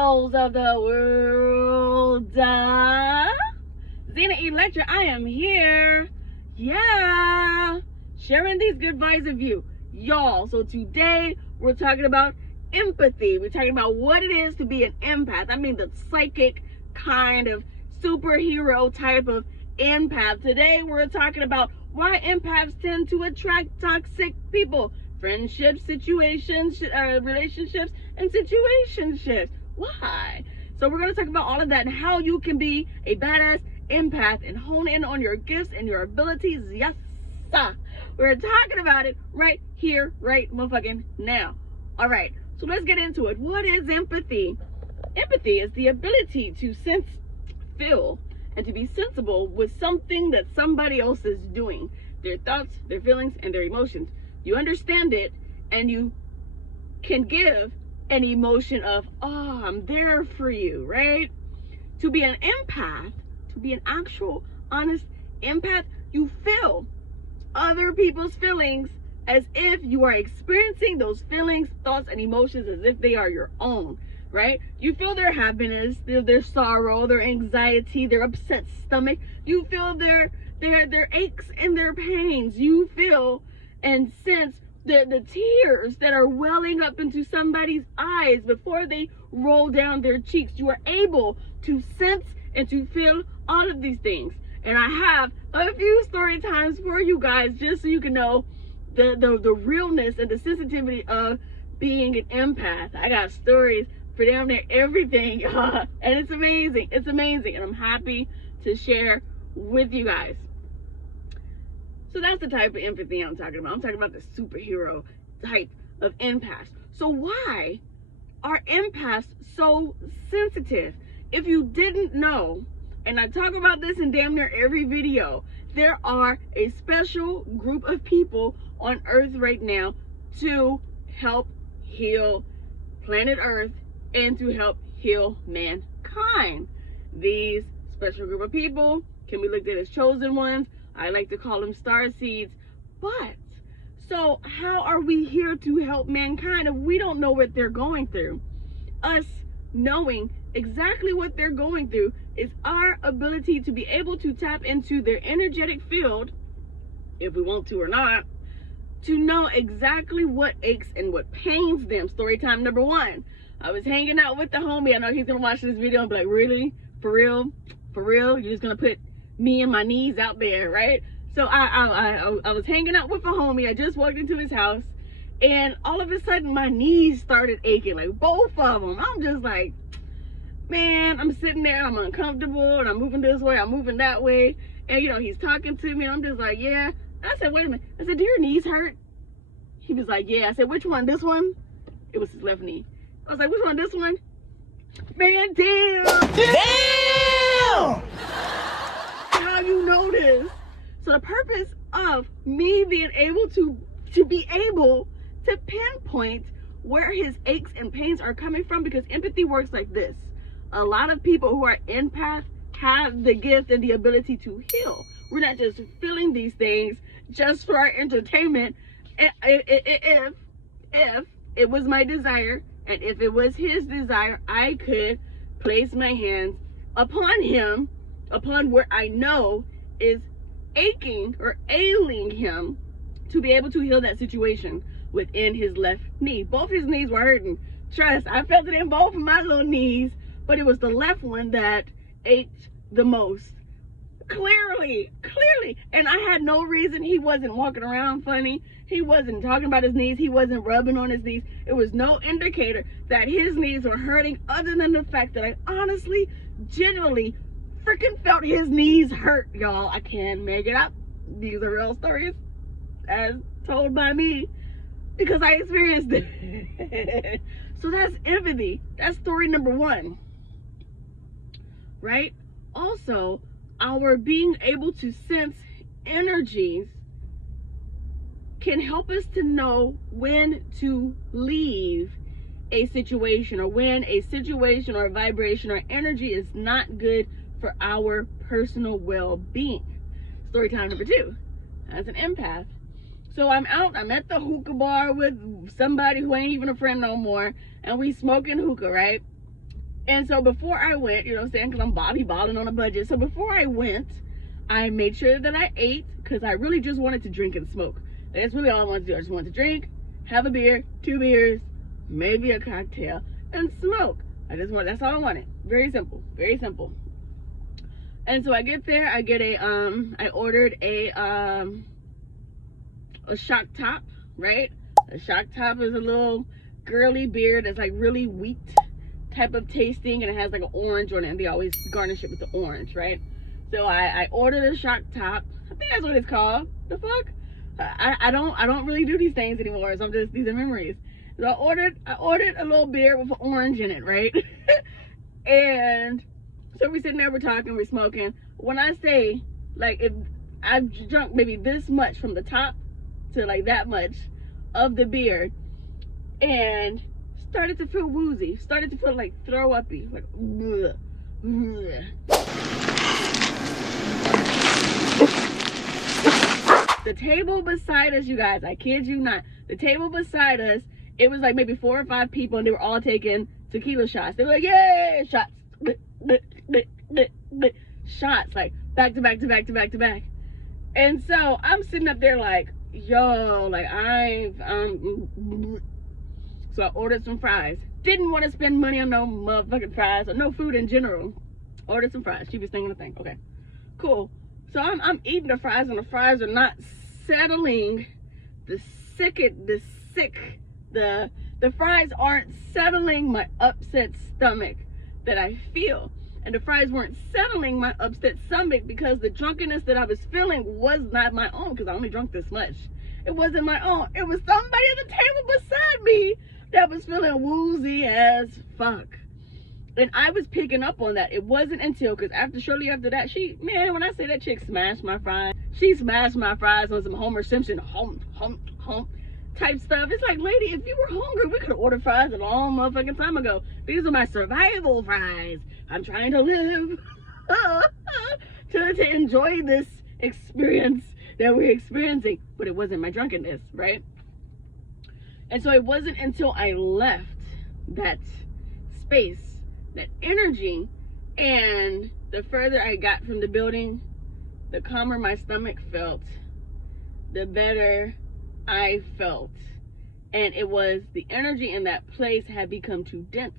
souls of the world. Zena Electra, I am here. Yeah. Sharing these good vibes of you. Y'all, so today we're talking about empathy. We're talking about what it is to be an empath. I mean the psychic kind of superhero type of empath. Today we're talking about why empaths tend to attract toxic people. Friendships, situations, relationships, and situationships. Why? So we're going to talk about all of that and how you can be a badass empath and hone in on your gifts and your abilities. Yes, sir. We're talking about it right here, right motherfucking now. All right, so let's get into it. What is empathy? Empathy is the ability to sense, feel, and to be sensible with something that somebody else is doing. Their thoughts, their feelings, and their emotions. You understand it, and you can give an emotion of, oh, I'm there for you, right? To be an empath, to be an actual, honest empath, you feel other people's feelings as if you are experiencing those feelings, thoughts, and emotions as if they are your own, right? You feel their happiness, their sorrow, their anxiety, their upset stomach. You feel their aches and their pains. You feel and sense the tears that are welling up into somebody's eyes before they roll down their cheeks. You are able to sense and to feel all of these things. And I have a few story times for you guys, just so you can know the realness and the sensitivity of being an empath. I got stories for damn near everything, and it's amazing. It's amazing, and I'm happy to share with you guys. So that's the type of empathy I'm talking about. I'm talking about the superhero type of empath. So why are empaths so sensitive? If you didn't know, and I talk about this in damn near every video, there are a special group of people on Earth right now to help heal planet Earth and to help heal mankind. These special group of people can be looked at as chosen ones. I like to call them star seeds. But so how are we here to help mankind if we don't know what they're going through? Us knowing exactly what they're going through is our ability to be able to tap into their energetic field, if we want to or not, to know exactly what aches and what pains them. Story time number one. I was hanging out with the homie. I know he's gonna watch this video and be like, really? For real? For real? You're just gonna put me and my knees out there, right? So I was hanging out with a homie. I just walked into his house, and all of a sudden my knees started aching, like both of them. I'm just like, man, I'm sitting there, I'm uncomfortable, and I'm moving this way, I'm moving that way, and you know, he's talking to me, and I'm just like, yeah. I said, wait a minute. I said, do your knees hurt? He was like, yeah. I said, which one? This one? It was his left knee. I was like, which one? This one? Man, damn! Damn! How you know this? So the purpose of me being able to be able to pinpoint where his aches and pains are coming from, because empathy works like this. A lot of people who are empaths have the gift and the ability to heal. We're not just feeling these things just for our entertainment. If it was my desire, and if it was his desire, I could place my hands upon him, upon where I know is aching or ailing him, to be able to heal that situation within his left knee. Both his knees were hurting. Trust, I felt it in both of my little knees, but it was the left one that ached the most. Clearly. And I had no reason. He wasn't walking around funny. He wasn't talking about his knees. He wasn't rubbing on his knees. It was no indicator that his knees were hurting, other than the fact that I honestly, genuinely freaking felt his knees hurt, y'all. I can't make it up. These are real stories as told by me, because I experienced it. So that's empathy. That's story number one, right? Also, our being able to sense energies can help us to know when to leave a situation, or when a situation or a vibration or energy is not good for our personal well-being. Story time number two. As an empath, so I'm at the hookah bar with somebody who ain't even a friend no more, and we smoking hookah, right? And so before I went, you know what I'm saying, because I'm balling on a budget. So before I went, I made sure that I ate, because I really just wanted to drink and smoke. That's really all I wanted to do. I just wanted to drink, have a beer, 2 beers, maybe a cocktail, and smoke. That's all I wanted. Very simple, very simple. And so I get there, I get I ordered a shock top, right? A shock top is a little girly beer that's like really wheat type of tasting, and it has like an orange on it, and they always garnish it with the orange, right? So I ordered a shock top. I think that's what it's called. The fuck? I don't really do these things anymore, so these are memories. So I ordered a little beer with an orange in it, right? And so we're sitting there, we're talking, we're smoking. When I say, like, if I've drunk maybe this much from the top to like that much of the beer, and started to feel woozy, started to feel like throw uppy, like bleh, bleh. The table beside us, you guys, I kid you not, the table beside us, it was like maybe 4 or 5 people, and they were all taking tequila shots. They were like, yay, shots, bleh, bleh, bleh, bleh, bleh. Shots, like back to back to back to back to back. And so I'm sitting up there like, yo, like so I ordered some fries. Didn't want to spend money on no motherfucking fries or no food in general. Ordered some fries. Cheapest thing on the thing. Okay, cool. So I'm eating the fries, and the fries are not settling. The fries aren't settling my upset stomach that I feel. And the fries weren't settling my upset stomach because the drunkenness that I was feeling was not my own, because I only drank this much. It wasn't my own. It was somebody at the table beside me that was feeling woozy as fuck. And I was picking up on that. It wasn't until, because shortly after that, when I say that chick smashed my fries, she smashed my fries on some Homer Simpson hump type stuff. It's like, lady, if you were hungry, we could have ordered fries a long motherfucking time ago. These are my survival fries. I'm trying to live to enjoy this experience that we're experiencing. But it wasn't my drunkenness, right? And so it wasn't until I left that space, that energy, and the further I got from the building, the calmer my stomach felt, the better I felt. And it was the energy in that place had become too dense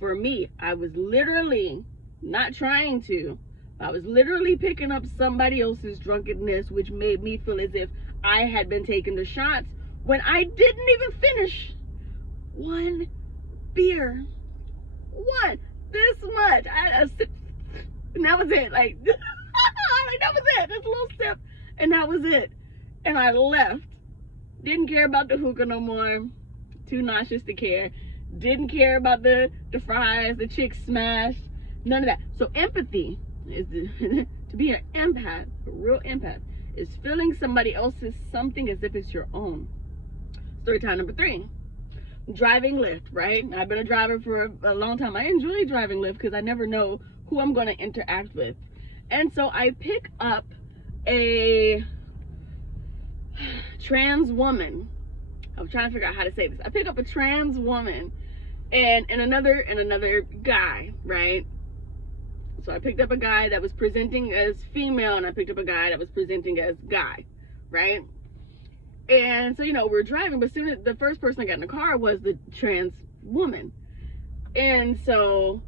for me. I was literally not trying to. I was literally picking up somebody else's drunkenness, which made me feel as if I had been taking the shots when I didn't even finish one beer. One. This much. I sip, and that was it. Like, like, that was it. Just a little sip, and that was it. And I left. Didn't care about the hookah no more. Too nauseous to care. Didn't care about the fries, the chick smashed. None of that. So empathy is to be an empath, a real empath, is feeling somebody else's something as if it's your own. Story time number 3. Driving Lyft, right? I've been a driver for a long time. I enjoy driving Lyft because I never know who I'm going to interact with. And so I pick up a trans woman. I'm trying to figure out how to say this. I pick up a trans woman and another guy, right? So I picked up a guy that was presenting as female, and I picked up a guy that was presenting as guy, right? And so, you know, we're driving, but soon as the first person that got in the car was the trans woman. And so,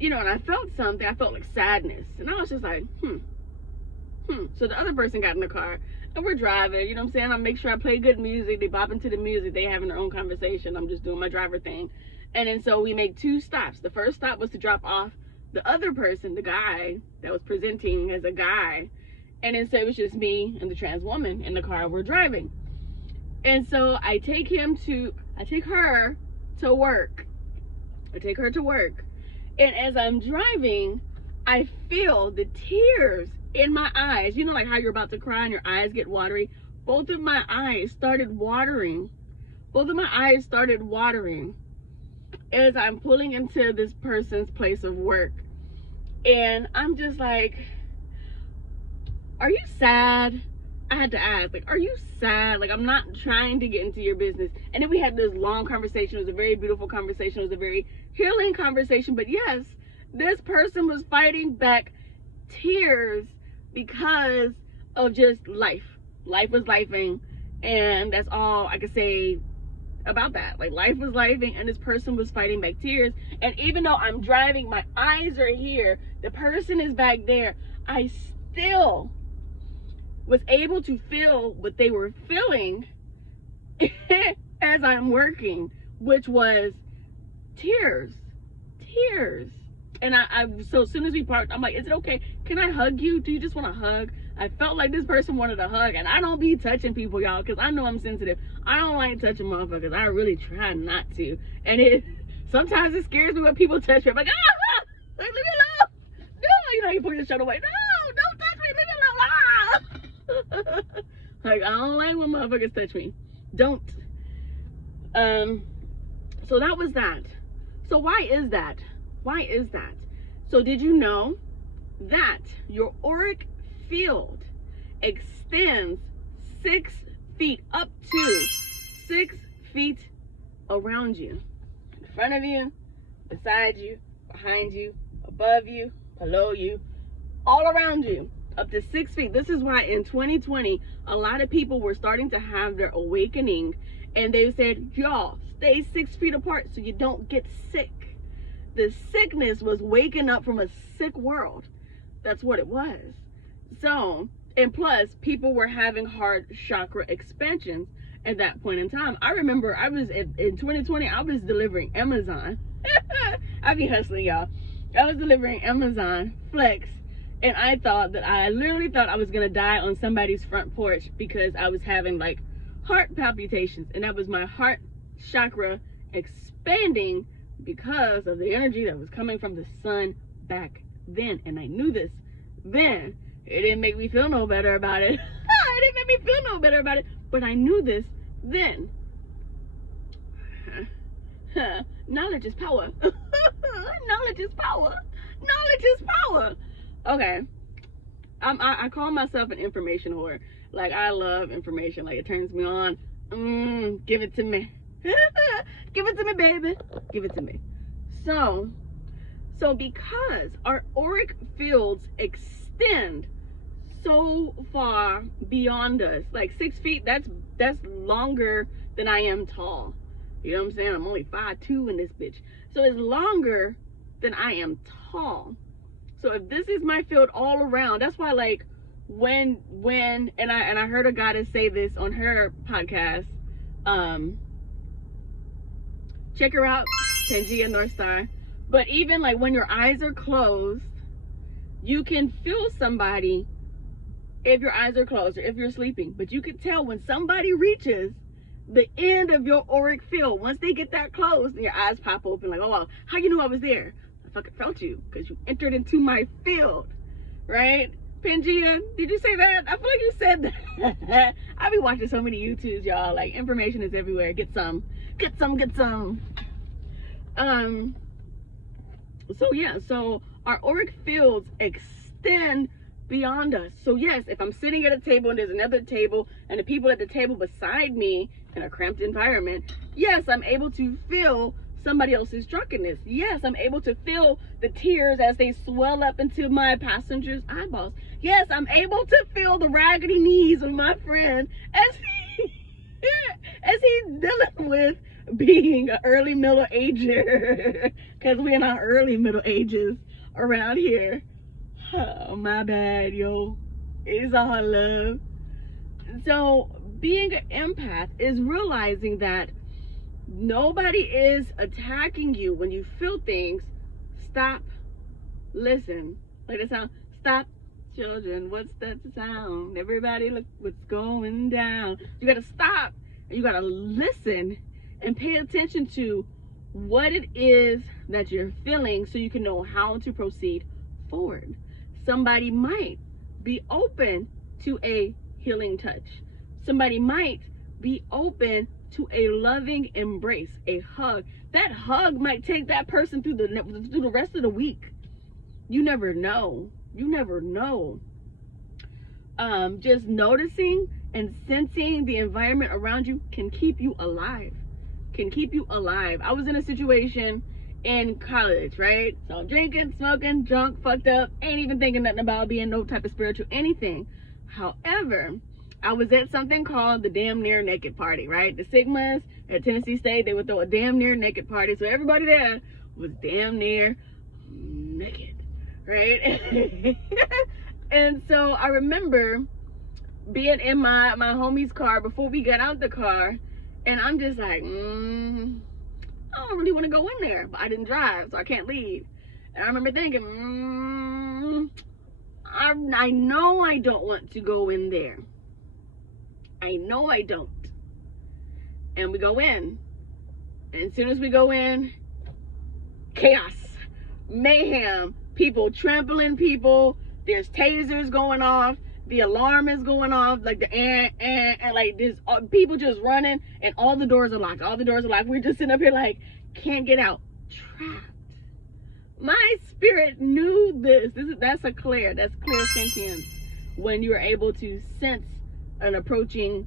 you know, and I felt something. I felt like sadness. And I was just like, So the other person got in the car, and we're driving, you know what I'm saying? I make sure I play good music. They bop into the music. They having their own conversation. I'm just doing my driver thing. And then so we make 2 stops. The first stop was to drop off the other person, the guy that was presenting as a guy. And then so it was just me and the trans woman in the car. We're driving. And so I take her to work. And as I'm driving, I feel the tears in my eyes. You know, like how you're about to cry and your eyes get watery? Both of my eyes started watering. As I'm pulling into this person's place of work. And I'm just like, are you sad? I had to ask, like, are you sad? Like, I'm not trying to get into your business. And then we had this long conversation. It was a very beautiful conversation. It was a very healing conversation. But yes, this person was fighting back tears because of just life. Life was lifing, and that's all I could say about that. Like, life was lifing, and this person was fighting back tears. And even though I'm driving, my eyes are here, the person is back there, I still was able to feel what they were feeling as I'm working, which was tears. And so as soon as we parked, I'm like, is it okay? Can I hug you? Do you just want to hug? I felt like this person wanted a hug, and I don't be touching people, y'all, because I know I'm sensitive. I don't like touching motherfuckers. I really try not to. And sometimes it scares me when people touch me. I'm like, like, leave me alone. No, you know, you pull your shirt away. No, don't touch me. Leave me alone. Like, I don't like when motherfuckers touch me. Don't. So that was that. So why is that? Why is that? So did you know that your auric field extends 6 feet, up to 6 feet around you, in front of you, beside you, behind you, above you, below you, all around you, up to 6 feet. This is why in 2020, a lot of people were starting to have their awakening, and they said, y'all, stay 6 feet apart so you don't get sick. The sickness was waking up from a sick world. That's what it was. So, and plus, people were having heart chakra expansions at that point in time. I remember I was in 2020, I was delivering Amazon. I be hustling, y'all. I was delivering Amazon Flex, and I literally thought I was gonna die on somebody's front porch because I was having like heart palpitations, and that was my heart chakra expanding because of the energy that was coming from the sun back then. And I knew this then. It didn't make me feel no better about it. It didn't make me feel no better about it, but I knew this then. Knowledge is power. Knowledge is power. Knowledge is power. Okay. I call myself an information whore. Like, I love information. Like, it turns me on. Give it to me. Give it to me, baby. Give it to me. So because our auric fields extend so far beyond us, like 6 feet, that's longer than I am tall. You know what I'm saying? I'm only 5'2" in this bitch. So it's longer than I am tall. So if this is my field all around, that's why, like, when and I heard a goddess say this on her podcast. Check her out, Tangia Northstar. But even like when your eyes are closed, you can feel somebody if your eyes are closed or if you're sleeping. But you can tell when somebody reaches the end of your auric field. Once they get that close, and your eyes pop open, like, oh, how you knew I was there? I fucking felt you because you entered into my field, right? Pangea, did you say that? I feel like you said that. I be watching so many YouTubes, y'all. Like, information is everywhere. Get some. Get some, get some. So yeah, so our auric fields extend beyond us. So yes, if I'm sitting at a table and there's another table and the people at the table beside me in a cramped environment, yes, I'm able to feel somebody else's drunkenness. Yes, I'm able to feel the tears as they swell up into my passenger's eyeballs. Yes, I'm able to feel the raggedy knees of my friend as he's dealing with being an early middle ager, because we're in our early middle ages around here. Oh, my bad, yo. It's all love. So being an empath is realizing that nobody is attacking you when you feel things. Stop, listen. Like the sound. Stop, children. What's that sound? Everybody look what's going down. You gotta stop and you gotta listen and pay attention to what it is that you're feeling so you can know how to proceed forward. Somebody might be open to a healing touch. Somebody might be open to a loving embrace, a hug. That hug might take that person through the rest of the week. You never know. You never know. Just noticing and sensing the environment around you can keep you alive. Can keep you alive. I was in a situation in college, right? So I'm drinking, smoking, drunk, fucked up, ain't even thinking nothing about being no type of spiritual anything. However, I was at something called the Damn Near Naked Party, right? The Sigmas at Tennessee State, they would throw a damn near naked party. So everybody there was damn near naked, right? And so I remember being in my homie's car before we got out the car, and I'm just like, I don't really want to go in there, but I didn't drive, so I can't leave. And I remember thinking, I know I don't want to go in there. I know I don't. And we go in. And as soon as we go in, chaos, mayhem, people trampling people, there's tasers going off, the alarm is going off, like the and like this, people just running, and all the doors are locked. All the doors are locked. We're just sitting up here like, can't get out, trapped. My spirit knew this. That's clear sentience, when you are able to sense an approaching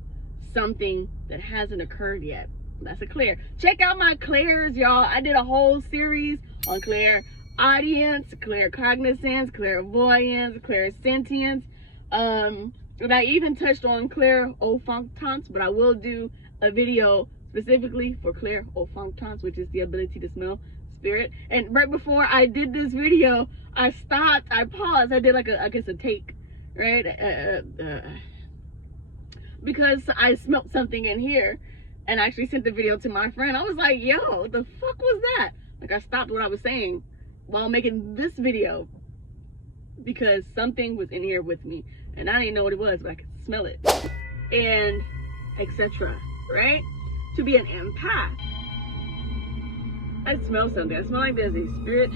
something that hasn't occurred yet. That's a clear. Check out my clairs, y'all. I did a whole series on clair audience, clair cognizance, clairvoyance, clairsentience. And I even touched on clairolfactance, but I will do a video specifically for clairolfactance, which is the ability to smell spirit. And right before I did this video, I stopped, I paused, I did like a take, right? Because I smelt something in here, and I actually sent the video to my friend. I was like, yo, what the fuck was that? Like, I stopped what I was saying while making this video because something was in here with me, and I didn't know what it was, but I could smell it, and etc. Right? To be an empath, I smell something. I smell like there's a spirit.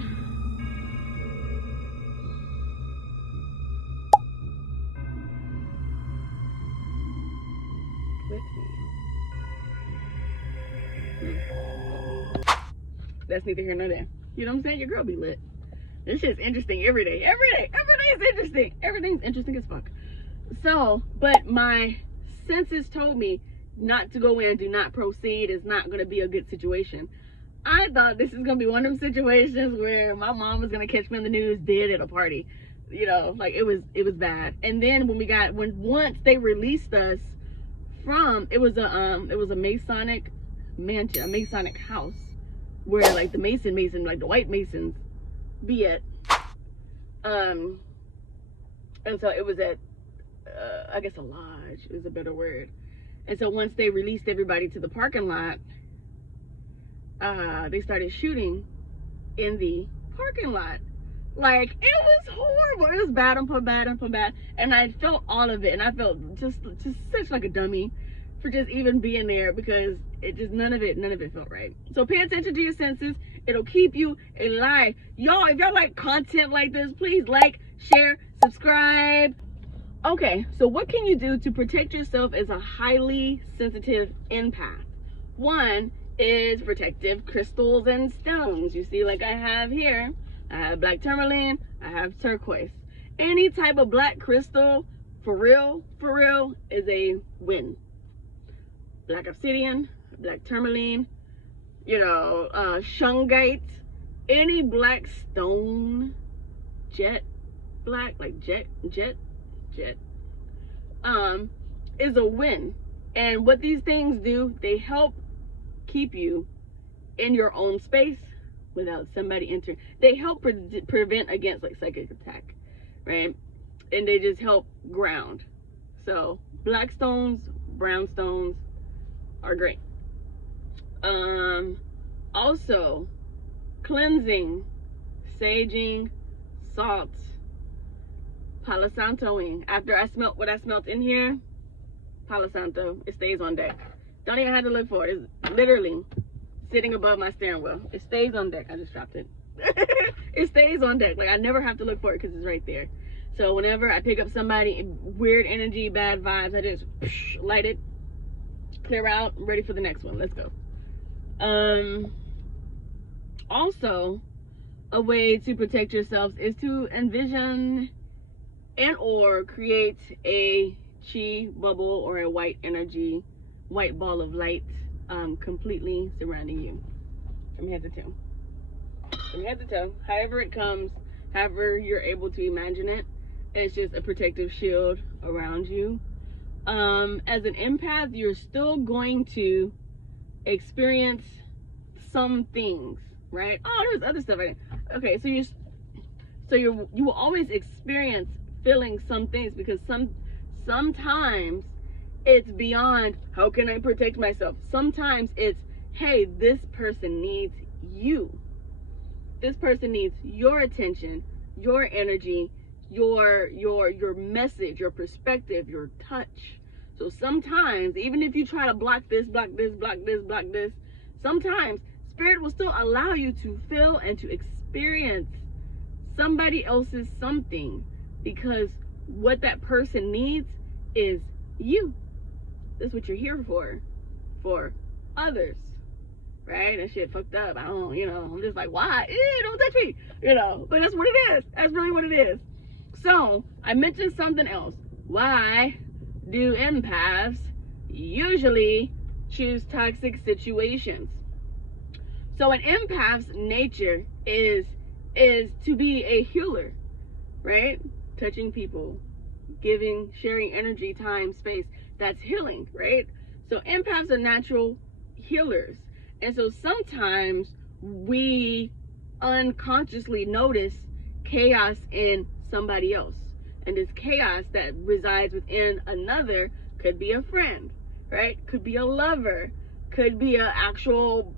With me. That's neither here nor there. You know what I'm saying? Your girl be lit. This shit's interesting every day. Every day is interesting. Everything's interesting as fuck. So, but my senses told me not to go in, do not proceed. It's not going to be a good situation. I thought this is going to be one of them situations where my mom was going to catch me on the news dead at a party. You know, like it was bad. And then once they released us from, it was a Masonic mansion, a Masonic house, where like the Mason, like the white Masons be at. And so it was at, I guess a lodge is a better word. And so once they released everybody to the parking lot, they started shooting in the parking lot. Like, it was horrible. It was bad and bad. And I felt all of it. And I felt just such like a dummy for just even being there, because it just, none of it felt right. So pay attention to your senses. It'll keep you alive. Y'all, if y'all like content like this, please like, share, subscribe. Okay, so what can you do to protect yourself as a highly sensitive empath? One is protective crystals and stones. You see, like I have here, I have black tourmaline, I have turquoise. Any type of black crystal, for real, is a win. Black obsidian, black tourmaline, you know, shungite, any black stone, jet black, like jet, is a win. And what these things do, they help keep you in your own space without somebody entering. They help prevent against like psychic attack, right? And they just help ground. So black stones, brown stones are great. Also cleansing, saging, salt, Palo Santoing. After I smelt what I smelt in here, Palo Santo, it stays on deck. Don't even have to look for it. It's literally sitting above my steering wheel. It stays on deck. I just dropped it. It stays on deck. Like, I never have to look for it because it's right there. So whenever I pick up somebody, weird energy, bad vibes, I just light it, clear out, I'm ready for the next one. Let's go. Also, a way to protect yourselves is to envision and or create a chi bubble or a white energy, white ball of light completely surrounding you from head to toe. from head to toe, however it comes, however you're able to imagine it. It's just a protective shield around you. As an empath, you're still going to experience some things, right? Oh, there's other stuff. Okay, so you will always experience feeling some things, because sometimes it's beyond how can I protect myself. Sometimes it's, hey, this person needs you. This person needs your attention, your energy, your message, your perspective, your touch. So sometimes, even if you try to block this, sometimes Spirit will still allow you to feel and to experience somebody else's something, because what that person needs is you. That's what you're here for others, right? That shit fucked up. I don't, I'm just like, why? Don't touch me, but that's what it is. That's really what it is. So I mentioned something else. Why do empaths usually choose toxic situations? So an empath's nature is to be a healer, right? Touching people, sharing energy, time, space. That's healing, right? So empaths are natural healers. And so sometimes we unconsciously notice chaos in somebody else. And this chaos that resides within another could be a friend, right? Could be a lover, could be an actual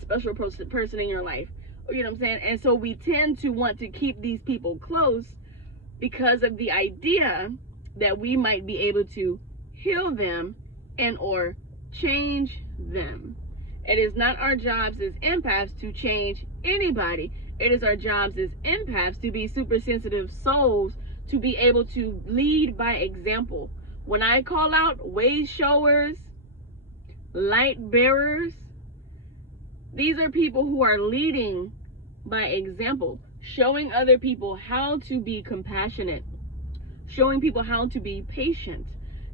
special person in your life. You know what I'm saying? And so we tend to want to keep these people close because of the idea that we might be able to heal them and or change them. It is not our jobs as empaths to change anybody. It is our jobs as empaths to be super sensitive souls, to be able to lead by example. When I call out way showers, light bearers, these are people who are leading by example, showing other people how to be compassionate, showing people how to be patient,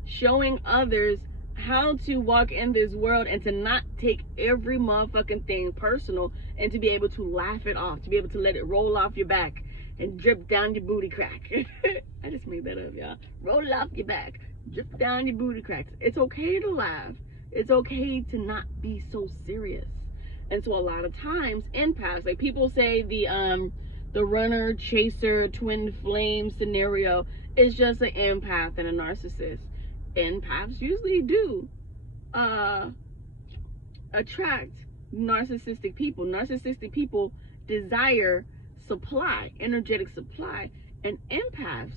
showing others how to walk in this world and to not take every motherfucking thing personal, and to be able to laugh it off, to be able to let it roll off your back and drip down your booty crack. I just made that up, y'all. Roll off your back, drip down your booty cracks. It's okay to laugh. It's okay to not be so serious. And so a lot of times empaths, like people say the runner chaser twin flame scenario is just an empath and a narcissist. Empaths usually do attract narcissistic people. Narcissistic people desire supply, energetic supply, and empaths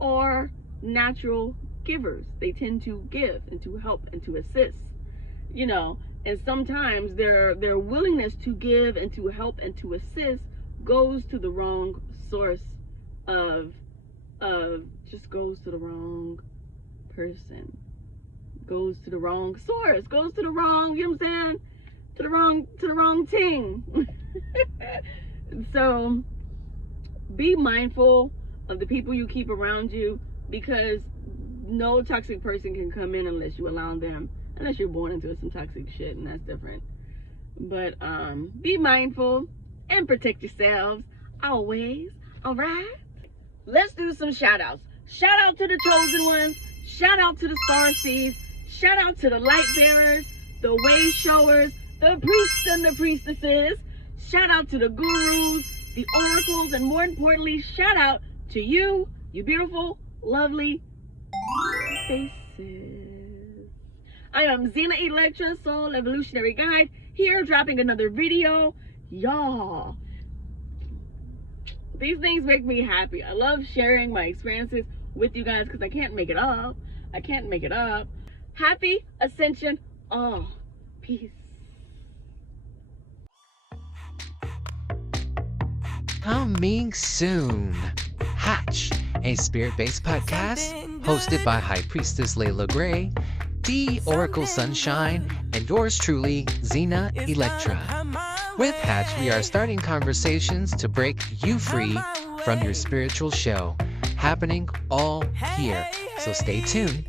are natural givers. They tend to give and to help and to assist, and sometimes their willingness to give and to help and to assist goes to the wrong source just goes to the wrong person, goes to the wrong source, goes to the wrong, you know what I'm saying, to the wrong thing. So be mindful of the people you keep around you, because no toxic person can come in unless you allow them, unless you're born into some toxic shit, and that's different. But be mindful and protect yourselves always. All right, let's do some shout outs. Shout out to the chosen ones, shout out to the star seeds, shout out to the light bearers, the way showers, the priests and the priestesses, shout out to the gurus, the oracles, and more importantly, shout out to you, you beautiful, lovely faces. I am Zena Electra, Soul Evolutionary Guide, here dropping another video. Y'all, these things make me happy. I love sharing my experiences with you guys because I can't make it up. I can't make it up. Happy ascension. Oh, peace. Coming soon. Hatch, a spirit-based podcast hosted by High Priestess Layla Gray, the Oracle Sunshine, and yours truly, Zena Electra. With Hatch, we are starting conversations to break you free from your spiritual shell, happening all here. So stay tuned.